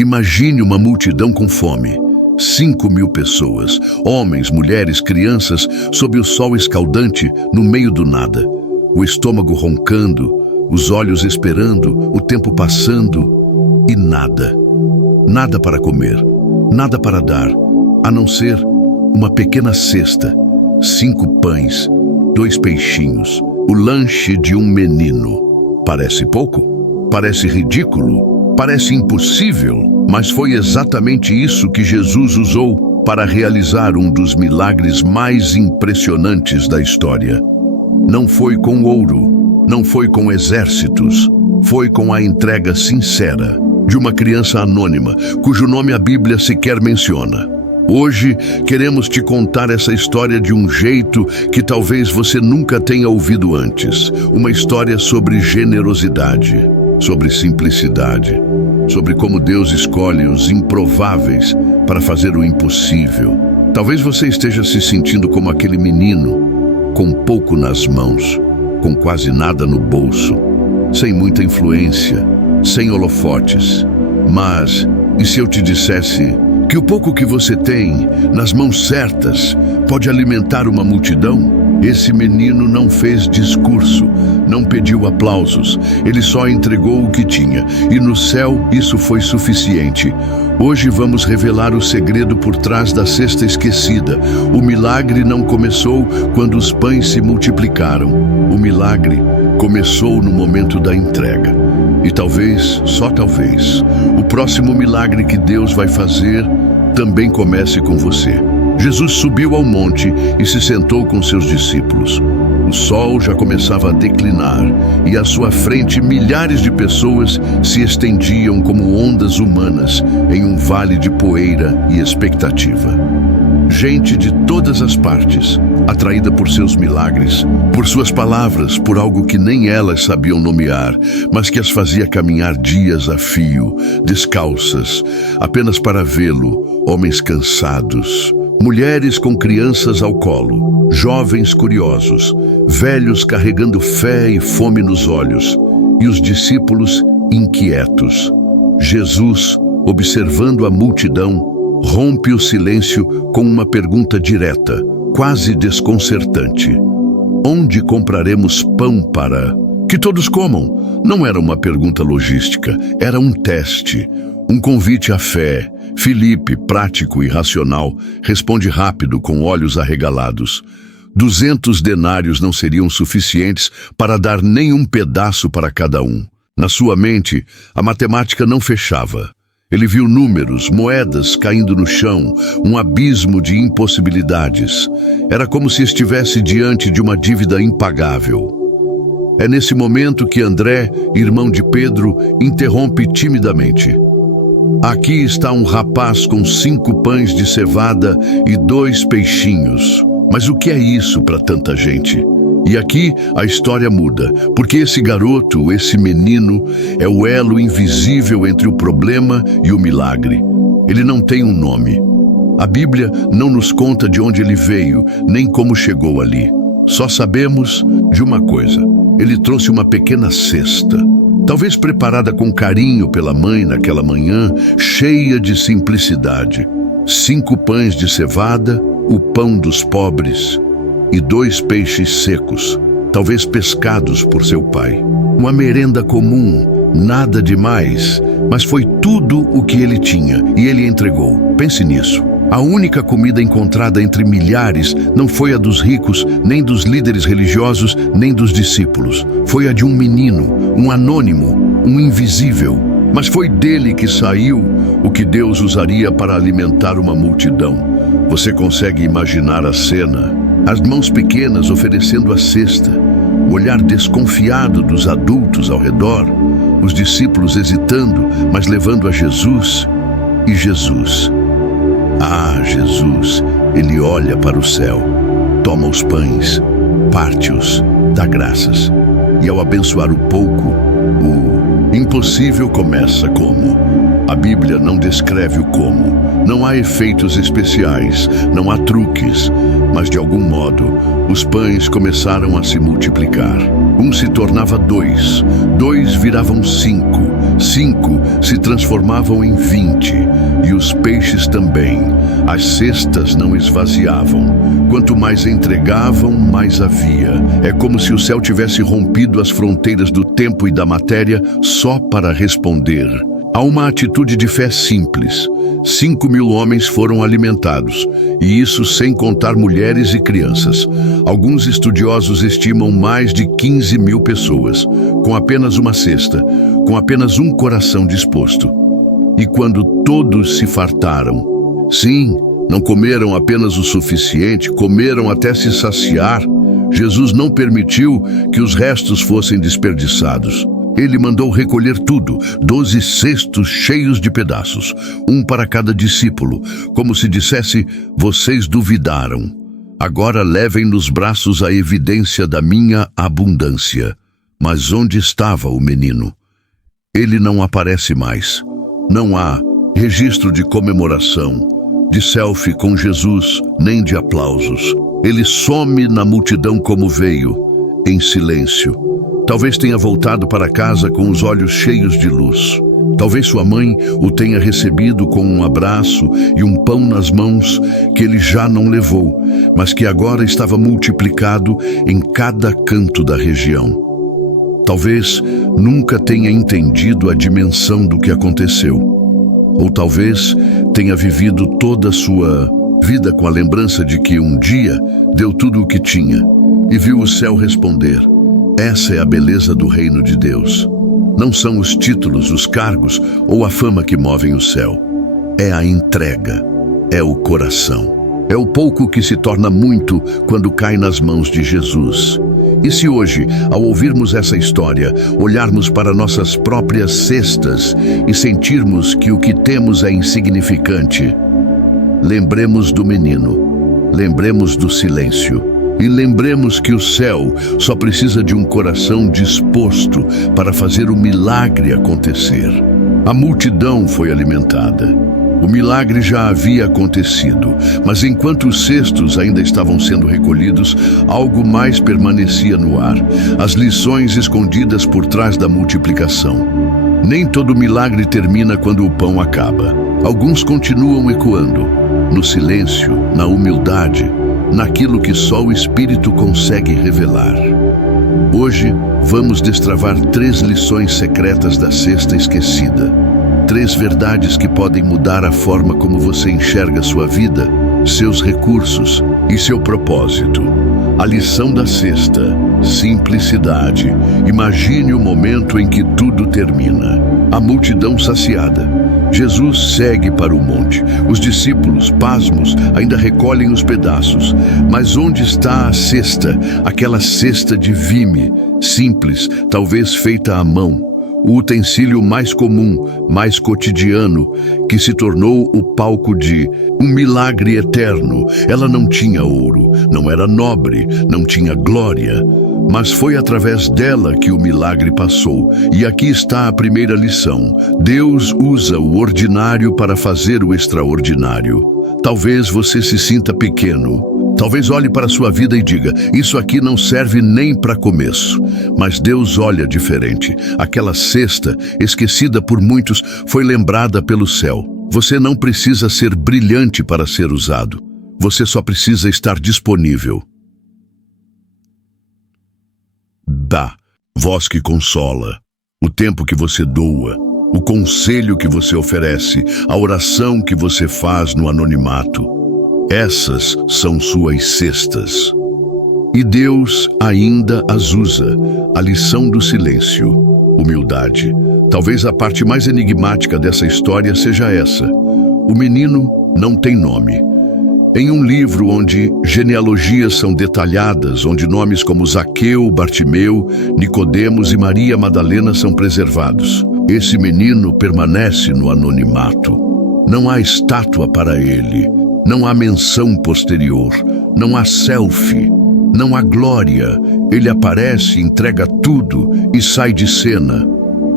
Imagine uma multidão com fome. 5.000 pessoas, homens, mulheres, crianças, sob o sol escaldante, no meio do nada. O estômago roncando, os olhos esperando, o tempo passando e nada. Nada para comer, nada para dar, a não ser uma pequena cesta, 5 pães, 2 peixinhos, o lanche de um menino. Parece pouco? Parece ridículo? Parece impossível? Mas foi exatamente isso que Jesus usou para realizar um dos milagres mais impressionantes da história. Não foi com ouro, não foi com exércitos, foi com a entrega sincera de uma criança anônima, cujo nome a Bíblia sequer menciona. Hoje queremos te contar essa história de um jeito que talvez você nunca tenha ouvido antes. Uma história sobre generosidade, sobre simplicidade, sobre como Deus escolhe os improváveis para fazer o impossível. Talvez você esteja se sentindo como aquele menino, com pouco nas mãos, com quase nada no bolso, sem muita influência, sem holofotes. Mas, e se eu te dissesse que o pouco que você tem nas mãos certas pode alimentar uma multidão? Esse menino não fez discurso, não pediu aplausos, ele só entregou o que tinha, e no céu isso foi suficiente. Hoje vamos revelar o segredo por trás da cesta esquecida. O milagre não começou quando os pães se multiplicaram. O milagre começou no momento da entrega. E talvez, só talvez, o próximo milagre que Deus vai fazer também comece com você. Jesus subiu ao monte e se sentou com seus discípulos. O sol já começava a declinar e à sua frente milhares de pessoas se estendiam como ondas humanas em um vale de poeira e expectativa. Gente de todas as partes, atraída por seus milagres, por suas palavras, por algo que nem elas sabiam nomear, mas que as fazia caminhar dias a fio, descalças, apenas para vê-lo, homens cansados, mulheres com crianças ao colo, jovens curiosos, velhos carregando fé e fome nos olhos, e os discípulos inquietos. Jesus, observando a multidão, rompe o silêncio com uma pergunta direta, quase desconcertante. Onde compraremos pão para que todos comam? Não era uma pergunta logística, era um teste, um convite à fé. Filipe, prático e racional, responde rápido com olhos arregalados. 200 denários não seriam suficientes para dar nenhum pedaço para cada um. Na sua mente, a matemática não fechava. Ele viu números, moedas caindo no chão, um abismo de impossibilidades. Era como se estivesse diante de uma dívida impagável. É nesse momento que André, irmão de Pedro, interrompe timidamente. Aqui está um rapaz com 5 pães de cevada e 2 peixinhos. Mas o que é isso para tanta gente? E aqui a história muda, porque esse garoto, esse menino, é o elo invisível entre o problema e o milagre. Ele não tem um nome. A Bíblia não nos conta de onde ele veio, nem como chegou ali. Só sabemos de uma coisa: ele trouxe uma pequena cesta, talvez preparada com carinho pela mãe naquela manhã, cheia de simplicidade. 5 pães de cevada, o pão dos pobres, e 2 peixes secos, talvez pescados por seu pai. Uma merenda comum, nada demais, mas foi tudo o que ele tinha, e ele entregou. Pense nisso. A única comida encontrada entre milhares não foi a dos ricos, nem dos líderes religiosos, nem dos discípulos. Foi a de um menino, um anônimo, um invisível. Mas foi dele que saiu o que Deus usaria para alimentar uma multidão. Você consegue imaginar a cena? As mãos pequenas oferecendo a cesta, o olhar desconfiado dos adultos ao redor, os discípulos hesitando, mas levando a Jesus. E Jesus, Jesus, ele olha para o céu, toma os pães, parte-os, dá graças. E ao abençoar o pouco, o impossível começa como. A Bíblia não descreve o como, Não há efeitos especiais, não há truques, mas de algum modo, os pães começaram a se multiplicar. Um se tornava 2, 2 viravam 5, 5 se transformavam em 20, e os peixes também. As cestas não esvaziavam. Quanto mais entregavam, mais havia. É como se o céu tivesse rompido as fronteiras do tempo e da matéria só para responder. Há uma atitude de fé simples. 5.000 homens foram alimentados, e isso sem contar mulheres e crianças. Alguns estudiosos estimam mais de 15.000 pessoas, com apenas uma cesta, com apenas um coração disposto. E quando todos se fartaram, sim, não comeram apenas o suficiente, comeram até se saciar, Jesus não permitiu que os restos fossem desperdiçados. Ele mandou recolher tudo, 12 cestos cheios de pedaços, um para cada discípulo, como se dissesse, vocês duvidaram. Agora levem nos braços a evidência da minha abundância. Mas onde estava o menino? Ele não aparece mais. Não há registro de comemoração, de selfie com Jesus, nem de aplausos. Ele some na multidão como veio, em silêncio. Talvez tenha voltado para casa com os olhos cheios de luz. Talvez sua mãe o tenha recebido com um abraço e um pão nas mãos que ele já não levou, mas que agora estava multiplicado em cada canto da região. Talvez nunca tenha entendido a dimensão do que aconteceu. Ou talvez tenha vivido toda a sua vida com a lembrança de que um dia deu tudo o que tinha e viu o céu responder. Essa é a beleza do reino de Deus. Não são os títulos, os cargos ou a fama que movem o céu. É a entrega, é o coração. É o pouco que se torna muito quando cai nas mãos de Jesus. E se hoje, ao ouvirmos essa história, olharmos para nossas próprias cestas e sentirmos que o que temos é insignificante, lembremos do menino, lembremos do silêncio. E lembremos que o céu só precisa de um coração disposto para fazer o milagre acontecer. A multidão foi alimentada. O milagre já havia acontecido, mas enquanto os cestos ainda estavam sendo recolhidos, algo mais permanecia no ar. As lições escondidas por trás da multiplicação. Nem todo milagre termina quando o pão acaba. Alguns continuam ecoando, no silêncio, na humildade, naquilo que só o Espírito consegue revelar. Hoje, vamos destravar 3 lições secretas da cesta esquecida. 3 verdades que podem mudar a forma como você enxerga sua vida, seus recursos e seu propósito. A lição da cesta: simplicidade. Imagine o momento em que tudo termina. A multidão saciada. Jesus segue para o monte. Os discípulos, pasmos, ainda recolhem os pedaços. Mas onde está a cesta? Aquela cesta de vime, simples, talvez feita à mão. O utensílio mais comum, mais cotidiano, que se tornou o palco de um milagre eterno. Ela não tinha ouro, não era nobre, não tinha glória, mas foi através dela que o milagre passou. E aqui está a primeira lição. Deus usa o ordinário para fazer o extraordinário. Talvez você se sinta pequeno. Talvez olhe para a sua vida e diga, isso aqui não serve nem para começo. Mas Deus olha diferente. Aquela cesta, esquecida por muitos, foi lembrada pelo céu. Você não precisa ser brilhante para ser usado. Você só precisa estar disponível. Dá, voz que consola, o tempo que você doa, o conselho que você oferece, a oração que você faz no anonimato. Essas são suas cestas. E Deus ainda as usa. A lição do silêncio. Humildade. Talvez a parte mais enigmática dessa história seja essa. O menino não tem nome. Em um livro onde genealogias são detalhadas, onde nomes como Zaqueu, Bartimeu, Nicodemos e Maria Madalena são preservados, esse menino permanece no anonimato. Não há estátua para ele. Não há menção posterior, não há selfie, não há glória. Ele aparece, entrega tudo e sai de cena.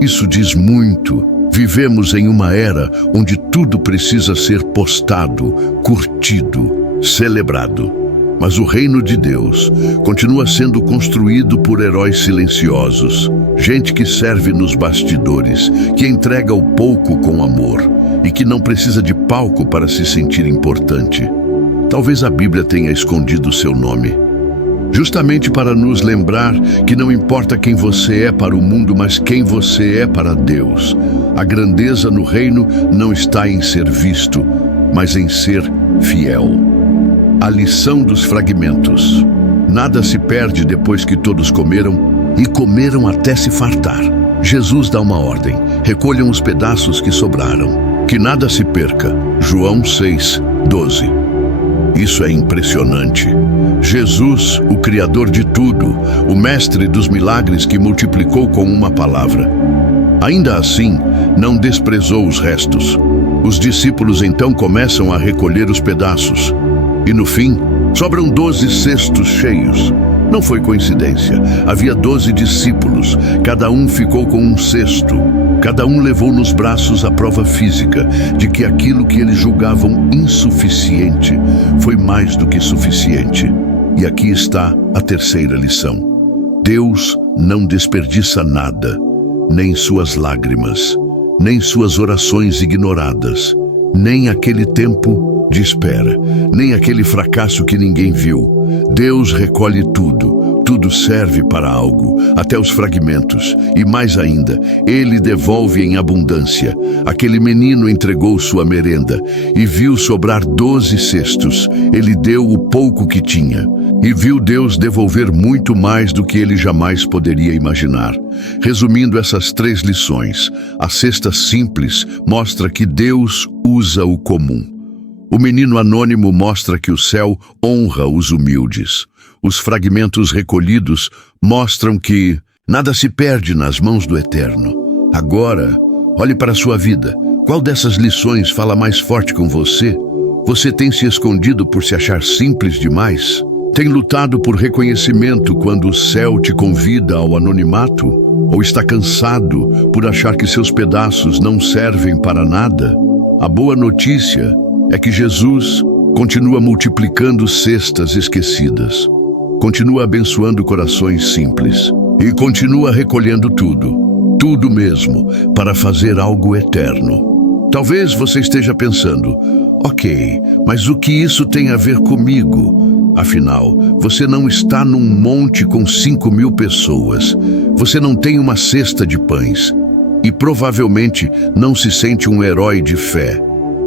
Isso diz muito. Vivemos em uma era onde tudo precisa ser postado, curtido, celebrado. Mas o reino de Deus continua sendo construído por heróis silenciosos, gente que serve nos bastidores, que entrega o pouco com amor e que não precisa de palco para se sentir importante. Talvez a Bíblia tenha escondido seu nome, justamente para nos lembrar que não importa quem você é para o mundo, mas quem você é para Deus. A grandeza no reino não está em ser visto, mas em ser fiel. A lição dos fragmentos. Nada se perde depois que todos comeram, e comeram até se fartar. Jesus dá uma ordem: recolham os pedaços que sobraram, que nada se perca. João 6:12. Isso é impressionante. Jesus, o Criador de tudo, o Mestre dos milagres que multiplicou com uma palavra. Ainda assim, não desprezou os restos. Os discípulos então começam a recolher os pedaços. E no fim, sobram 12 cestos cheios. Não foi coincidência. Havia 12 discípulos. Cada um ficou com um cesto. Cada um levou nos braços a prova física de que aquilo que eles julgavam insuficiente foi mais do que suficiente. E aqui está a terceira lição. Deus não desperdiça nada, nem suas lágrimas, nem suas orações ignoradas, nem aquele tempo de espera, nem aquele fracasso que ninguém viu. Deus recolhe tudo, tudo serve para algo, até os fragmentos, e mais ainda, Ele devolve em abundância. Aquele menino entregou sua merenda e viu sobrar 12 cestos. Ele deu o pouco que tinha e viu Deus devolver muito mais do que ele jamais poderia imaginar. Resumindo essas 3 lições, a cesta simples mostra que Deus usa o comum. O menino anônimo mostra que o céu honra os humildes. Os fragmentos recolhidos mostram que nada se perde nas mãos do Eterno. Agora, olhe para a sua vida. Qual dessas lições fala mais forte com você? Você tem se escondido por se achar simples demais? Tem lutado por reconhecimento quando o céu te convida ao anonimato? Ou está cansado por achar que seus pedaços não servem para nada? A boa notícia é que Jesus continua multiplicando cestas esquecidas, continua abençoando corações simples e continua recolhendo tudo mesmo, para fazer algo eterno. Talvez você esteja pensando, ok, mas o que isso tem a ver comigo? Afinal, você não está num monte com 5.000 pessoas, você não tem uma cesta de pães e provavelmente não se sente um herói de fé.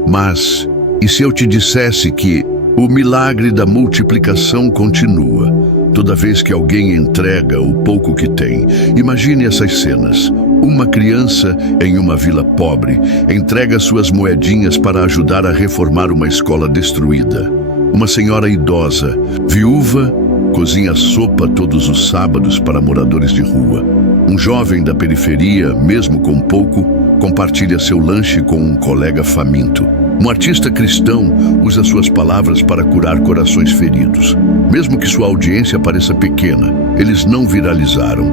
Mas e se eu te dissesse que o milagre da multiplicação continua toda vez que alguém entrega o pouco que tem? Imagine essas cenas. Uma criança em uma vila pobre entrega suas moedinhas para ajudar a reformar uma escola destruída. Uma senhora idosa, viúva, cozinha sopa todos os sábados para moradores de rua. Um jovem da periferia, mesmo com pouco, compartilha seu lanche com um colega faminto. Um artista cristão usa suas palavras para curar corações feridos. Mesmo que sua audiência pareça pequena, eles não viralizaram.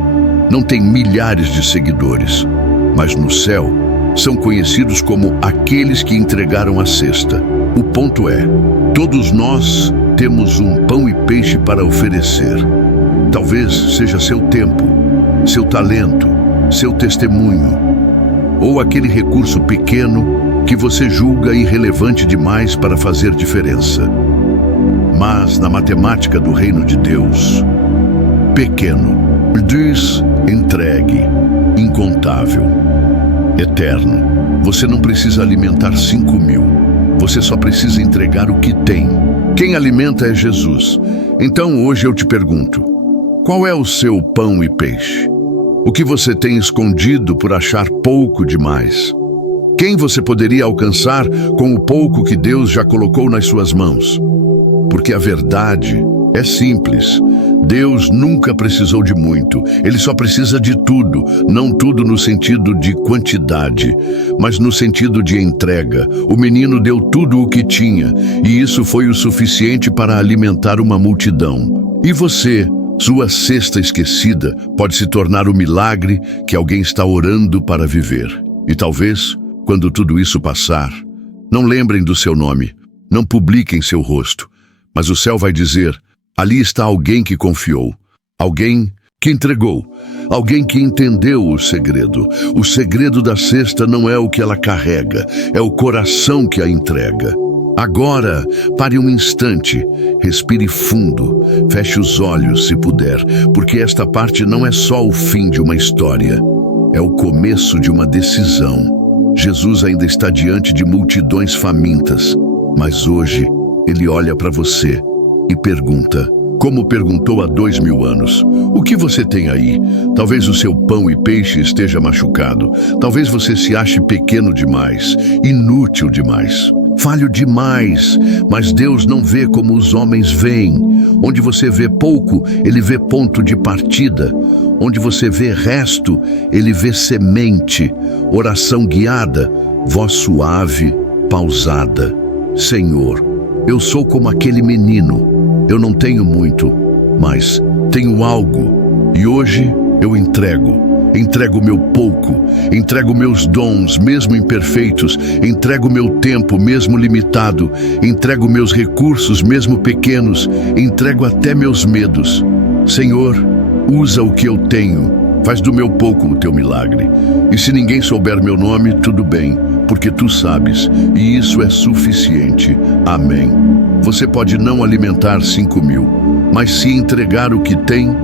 Não têm milhares de seguidores. Mas no céu, são conhecidos como aqueles que entregaram a cesta. O ponto é, todos nós temos um pão e peixe para oferecer. Talvez seja seu tempo, seu talento, seu testemunho, ou aquele recurso pequeno que você julga irrelevante demais para fazer diferença. Mas na matemática do reino de Deus, pequeno diz entregue, incontável, eterno. Você não precisa alimentar 5.000, você só precisa entregar o que tem. Quem alimenta é Jesus. Então hoje eu te pergunto, qual é o seu pão e peixe? O que você tem escondido por achar pouco demais? Quem você poderia alcançar com o pouco que Deus já colocou nas suas mãos? Porque a verdade é simples. Deus nunca precisou de muito. Ele só precisa de tudo. Não tudo no sentido de quantidade, mas no sentido de entrega. O menino deu tudo o que tinha, e isso foi o suficiente para alimentar uma multidão. E você? Sua cesta esquecida pode se tornar o milagre que alguém está orando para viver. E talvez, quando tudo isso passar, não lembrem do seu nome, não publiquem seu rosto, mas o céu vai dizer: ali está alguém que confiou, alguém que entregou, alguém que entendeu o segredo. O segredo da cesta não é o que ela carrega, é o coração que a entrega. Agora, pare um instante, respire fundo, feche os olhos se puder, porque esta parte não é só o fim de uma história, é o começo de uma decisão. Jesus ainda está diante de multidões famintas, mas hoje ele olha para você e pergunta, como perguntou há 2000 anos: o que você tem aí? Talvez o seu pão e peixe esteja machucado. Talvez você se ache pequeno demais, inútil demais, falho demais. Mas Deus não vê como os homens veem. Onde você vê pouco, Ele vê ponto de partida. Onde você vê resto, Ele vê semente. Oração guiada, voz suave, pausada. Senhor, eu sou como aquele menino. Eu não tenho muito, mas tenho algo. E hoje eu entrego meu pouco, entrego meus dons, mesmo imperfeitos, entrego meu tempo, mesmo limitado, entrego meus recursos, mesmo pequenos, entrego até meus medos. Senhor, usa o que eu tenho, faz do meu pouco o teu milagre. E se ninguém souber meu nome, tudo bem, porque tu sabes, e isso é suficiente. Amém. Você pode não alimentar 5.000, mas se entregar o que tem,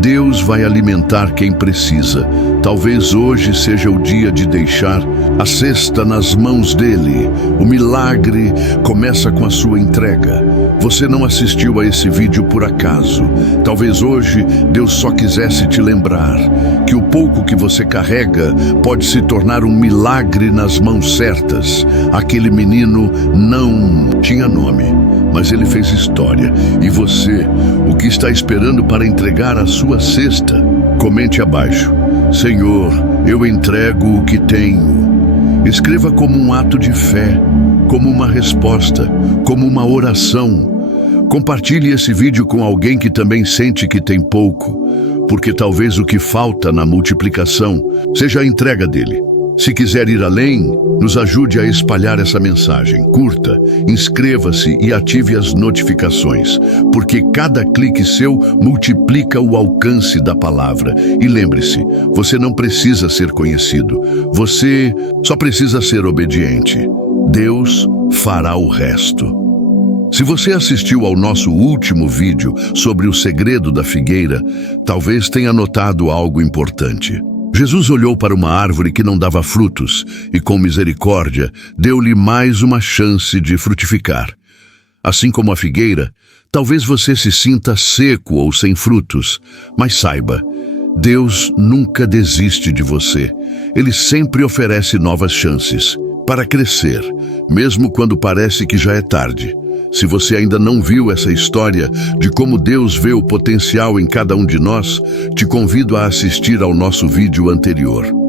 Deus vai alimentar quem precisa. Talvez hoje seja o dia de deixar a cesta nas mãos dele. O milagre começa com a sua entrega. Você não assistiu a esse vídeo por acaso. Talvez hoje Deus só quisesse te lembrar que o pouco que você carrega pode se tornar um milagre nas mãos certas. Aquele menino não tinha nome, mas ele fez história. E você, o que está esperando para entregar a sua cesta? Comente abaixo: Senhor, eu entrego o que tenho. Escreva como um ato de fé, como uma resposta, como uma oração. Compartilhe esse vídeo com alguém que também sente que tem pouco, porque talvez o que falta na multiplicação seja a entrega dele. Se quiser ir além, nos ajude a espalhar essa mensagem. Curta, inscreva-se e ative as notificações, porque cada clique seu multiplica o alcance da palavra. E lembre-se, você não precisa ser conhecido, você só precisa ser obediente. Deus fará o resto. Se você assistiu ao nosso último vídeo sobre o segredo da figueira, talvez tenha notado algo importante. Jesus olhou para uma árvore que não dava frutos e, com misericórdia, deu-lhe mais uma chance de frutificar. Assim como a figueira, talvez você se sinta seco ou sem frutos, mas saiba, Deus nunca desiste de você. Ele sempre oferece novas chances para crescer, mesmo quando parece que já é tarde. Se você ainda não viu essa história de como Deus vê o potencial em cada um de nós, te convido a assistir ao nosso vídeo anterior.